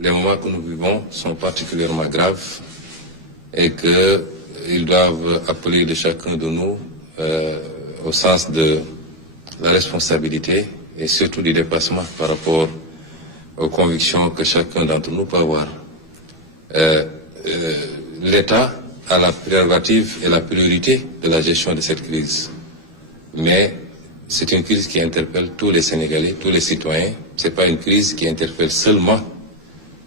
les moments que nous vivons sont particulièrement graves et qu'ils doivent appeler de chacun de nous au sens de la responsabilité et surtout du dépassement par rapport aux convictions que chacun d'entre nous peut avoir. L'État a la prérogative et la priorité de la gestion de cette crise. Mais c'est une crise qui interpelle tous les Sénégalais, tous les citoyens. Ce n'est pas une crise qui interpelle seulement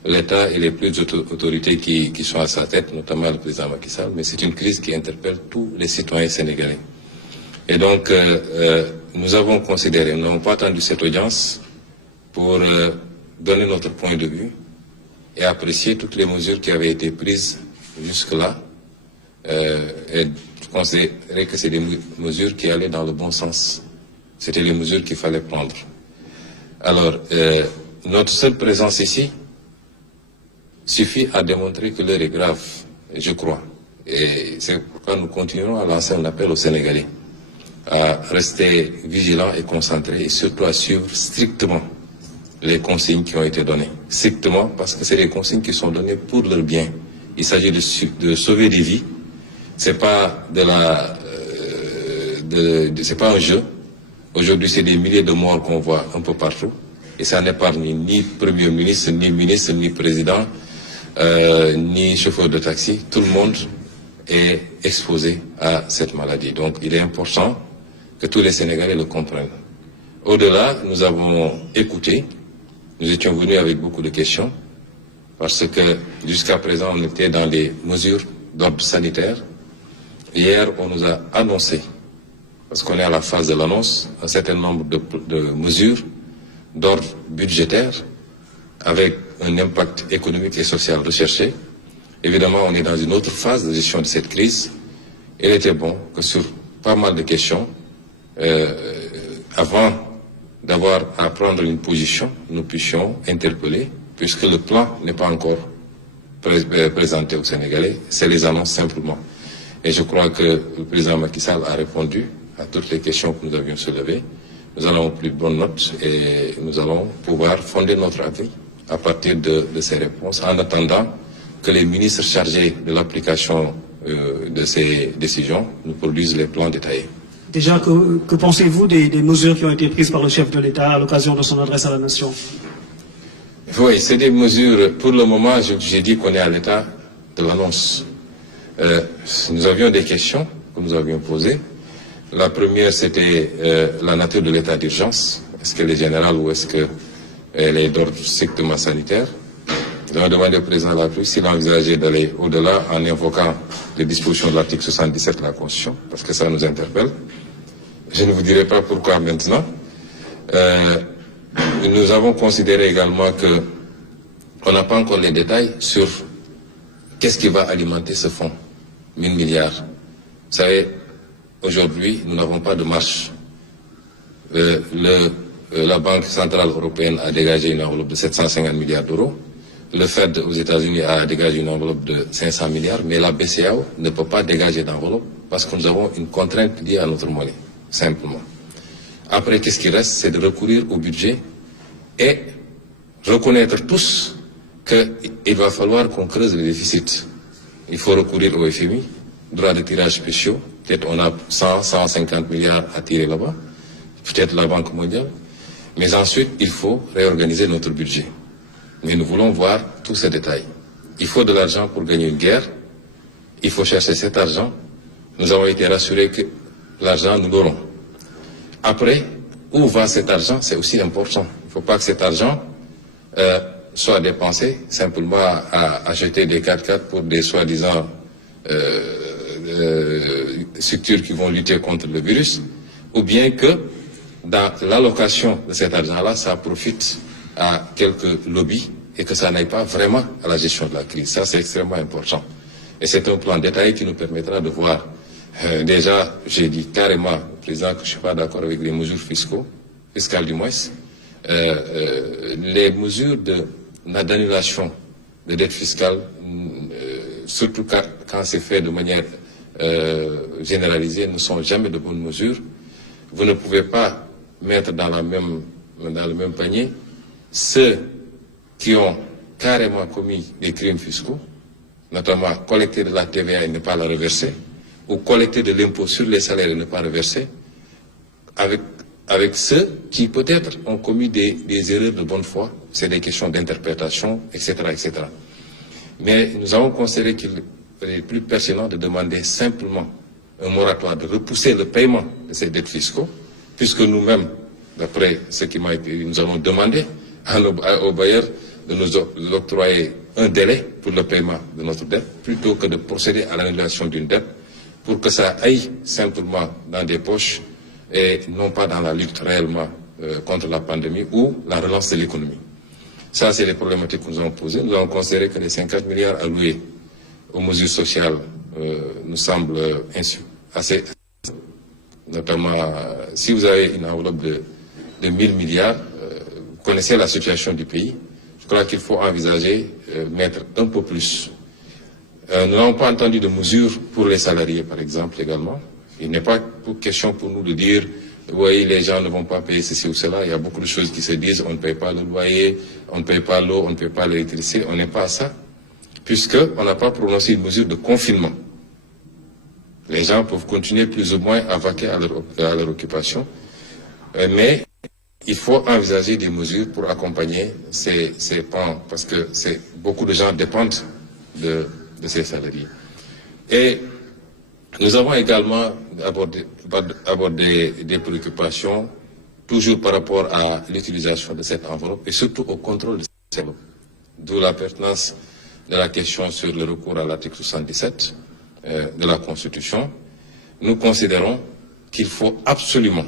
l'État et les plus autorités qui sont à sa tête, notamment le président Macky Sall, mais c'est une crise qui interpelle tous les citoyens sénégalais. Et donc, nous avons considéré, nous n'avons pas attendu cette audience pour donner notre point de vue et apprécier toutes les mesures qui avaient été prises jusque-là. Et considérer que c'est des mesures qui allaient dans le bon sens. C'était les mesures qu'il fallait prendre. Alors, notre seule présence ici suffit à démontrer que l'heure est grave, je crois. Et c'est pourquoi nous continuerons à lancer un appel aux Sénégalais à rester vigilants et concentrés et surtout à suivre strictement les consignes qui ont été données. Strictement parce que c'est des consignes qui sont données pour leur bien. Il s'agit de sauver des vies. C'est pas c'est pas un jeu. Aujourd'hui, c'est des milliers de morts qu'on voit un peu partout. Et ça n'épargne ni Premier ministre, ni président, ni chauffeur de taxi. Tout le monde est exposé à cette maladie. Donc, il est important que tous les Sénégalais le comprennent. Au-delà, nous avons écouté. Nous étions venus avec beaucoup de questions. Parce que jusqu'à présent, on était dans les mesures d'ordre sanitaire. Hier, on nous a annoncé, parce qu'on est à la phase de l'annonce, un certain nombre de mesures d'ordre budgétaire avec un impact économique et social recherché. Évidemment, on est dans une autre phase de gestion de cette crise. Il était bon que sur pas mal de questions, avant d'avoir à prendre une position, nous puissions interpeller, puisque le plan n'est pas encore présenté aux Sénégalais, c'est les annonces simplement. Et je crois que le président Macky Sall a répondu à toutes les questions que nous avions soulevées. Nous allons plus de bonnes notes et nous allons pouvoir fonder notre avis à partir de ces réponses, en attendant que les ministres chargés de l'application de ces décisions nous produisent les plans détaillés. Déjà, que pensez-vous des mesures qui ont été prises par le chef de l'État à l'occasion de son adresse à la nation? Oui, c'est des mesures, pour le moment, j'ai dit qu'on est à l'état de l'annonce. Nous avions des questions que nous avions posées. La première, c'était la nature de l'état d'urgence. Est-ce qu'elle est générale ou est-ce qu'elle est d'ordre strictement sanitaire? Nous avons demandé au président de la République s'il envisageait d'aller au-delà en invoquant les dispositions de l'article 77 de la Constitution, parce que ça nous interpelle. Je ne vous dirai pas pourquoi maintenant. Nous avons considéré également qu'on n'a pas encore les détails sur qu'est-ce qui va alimenter ce fonds, 1000 milliards. Vous savez, aujourd'hui, nous n'avons pas de marche. La Banque centrale européenne a dégagé une enveloppe de 750 milliards d'euros. Le Fed aux États-Unis a dégagé une enveloppe de 500 milliards, mais la BCEAO ne peut pas dégager d'enveloppe parce que nous avons une contrainte liée à notre monnaie, simplement. Après, qu'est-ce qui reste? C'est de recourir au budget et reconnaître tous qu'il va falloir qu'on creuse le déficit. Il faut recourir au FMI, droit de tirage spéciaux. Peut-être on a 150 milliards à tirer là-bas, peut-être la Banque mondiale. Mais ensuite, il faut réorganiser notre budget. Mais nous voulons voir tous ces détails. Il faut de l'argent pour gagner une guerre. Il faut chercher cet argent. Nous avons été rassurés que l'argent, nous l'aurons. Après, où va cet argent? C'est aussi important. Il ne faut pas que cet argent soit dépensé simplement à acheter des 4x4 pour des soi-disant structures qui vont lutter contre le virus, ou bien que dans l'allocation de cet argent-là, ça profite à quelques lobbies et que ça n'aille pas vraiment à la gestion de la crise. Ça, c'est extrêmement important. Et c'est un plan détaillé qui nous permettra de voir. Déjà, j'ai dit carrément au président que je ne suis pas d'accord avec les mesures fiscales du moins. Les mesures d'annulation de dette fiscale, surtout quand c'est fait de manière généralisée, ne sont jamais de bonnes mesures. Vous ne pouvez pas mettre dans le même panier ceux qui ont carrément commis des crimes fiscaux, notamment collecter de la TVA et ne pas la reverser, ou collecter de l'impôt sur les salaires et ne pas reverser, avec ceux qui peut-être ont commis des erreurs de bonne foi, c'est des questions d'interprétation, etc., etc. Mais nous avons considéré qu'il est plus pertinent de demander simplement un moratoire, de repousser le paiement de ces dettes fiscaux, puisque nous-mêmes, d'après ce qui m'a été dit, nous allons demander aux bailleurs de nous octroyer un délai pour le paiement de notre dette, plutôt que de procéder à l'annulation d'une dette, pour que ça aille simplement dans des poches et non pas dans la lutte réellement contre la pandémie ou la relance de l'économie. Ça, c'est les problématiques que nous avons posées. Nous avons considéré que les 50 milliards alloués aux mesures sociales nous semblent assez, notamment si vous avez une enveloppe de 1000 milliards, vous connaissez la situation du pays, je crois qu'il faut envisager mettre un peu plus. Nous n'avons pas entendu de mesures pour les salariés, par exemple, également. Il n'est pas question pour nous de dire, oui, les gens ne vont pas payer ceci ou cela. Il y a beaucoup de choses qui se disent, on ne paye pas le loyer, on ne paye pas l'eau, on ne paye pas l'électricité. On n'est pas à ça, puisqu'on n'a pas prononcé une mesure de confinement. Les gens peuvent continuer plus ou moins à vaquer à leur occupation, mais il faut envisager des mesures pour accompagner ces pans, parce que beaucoup de gens dépendent de ces salariés. Et nous avons également abordé des préoccupations, toujours par rapport à l'utilisation de cette enveloppe et surtout au contrôle de cette enveloppe. D'où la pertinence de la question sur le recours à l'article 77 de la Constitution. Nous considérons qu'il faut absolument,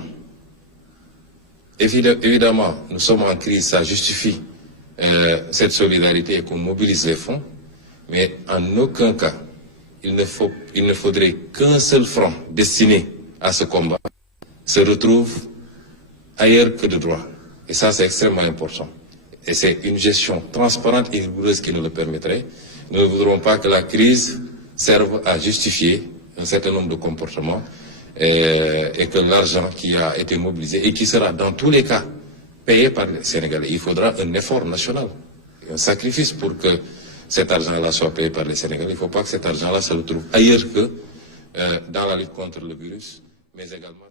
évidemment, nous sommes en crise, ça justifie cette solidarité et qu'on mobilise les fonds, mais en aucun cas, il ne faudrait qu'un seul franc destiné à ce combat se retrouve ailleurs que de droit. Et ça, c'est extrêmement important. Et c'est une gestion transparente et rigoureuse qui nous le permettrait. Nous ne voudrons pas que la crise serve à justifier un certain nombre de comportements et que l'argent qui a été mobilisé et qui sera dans tous les cas payé par les Sénégalais. Il faudra un effort national, un sacrifice pour que cet argent-là soit payé par les Sénégalais. Il ne faut pas que cet argent-là se retrouve ailleurs que dans la lutte contre le virus, mais également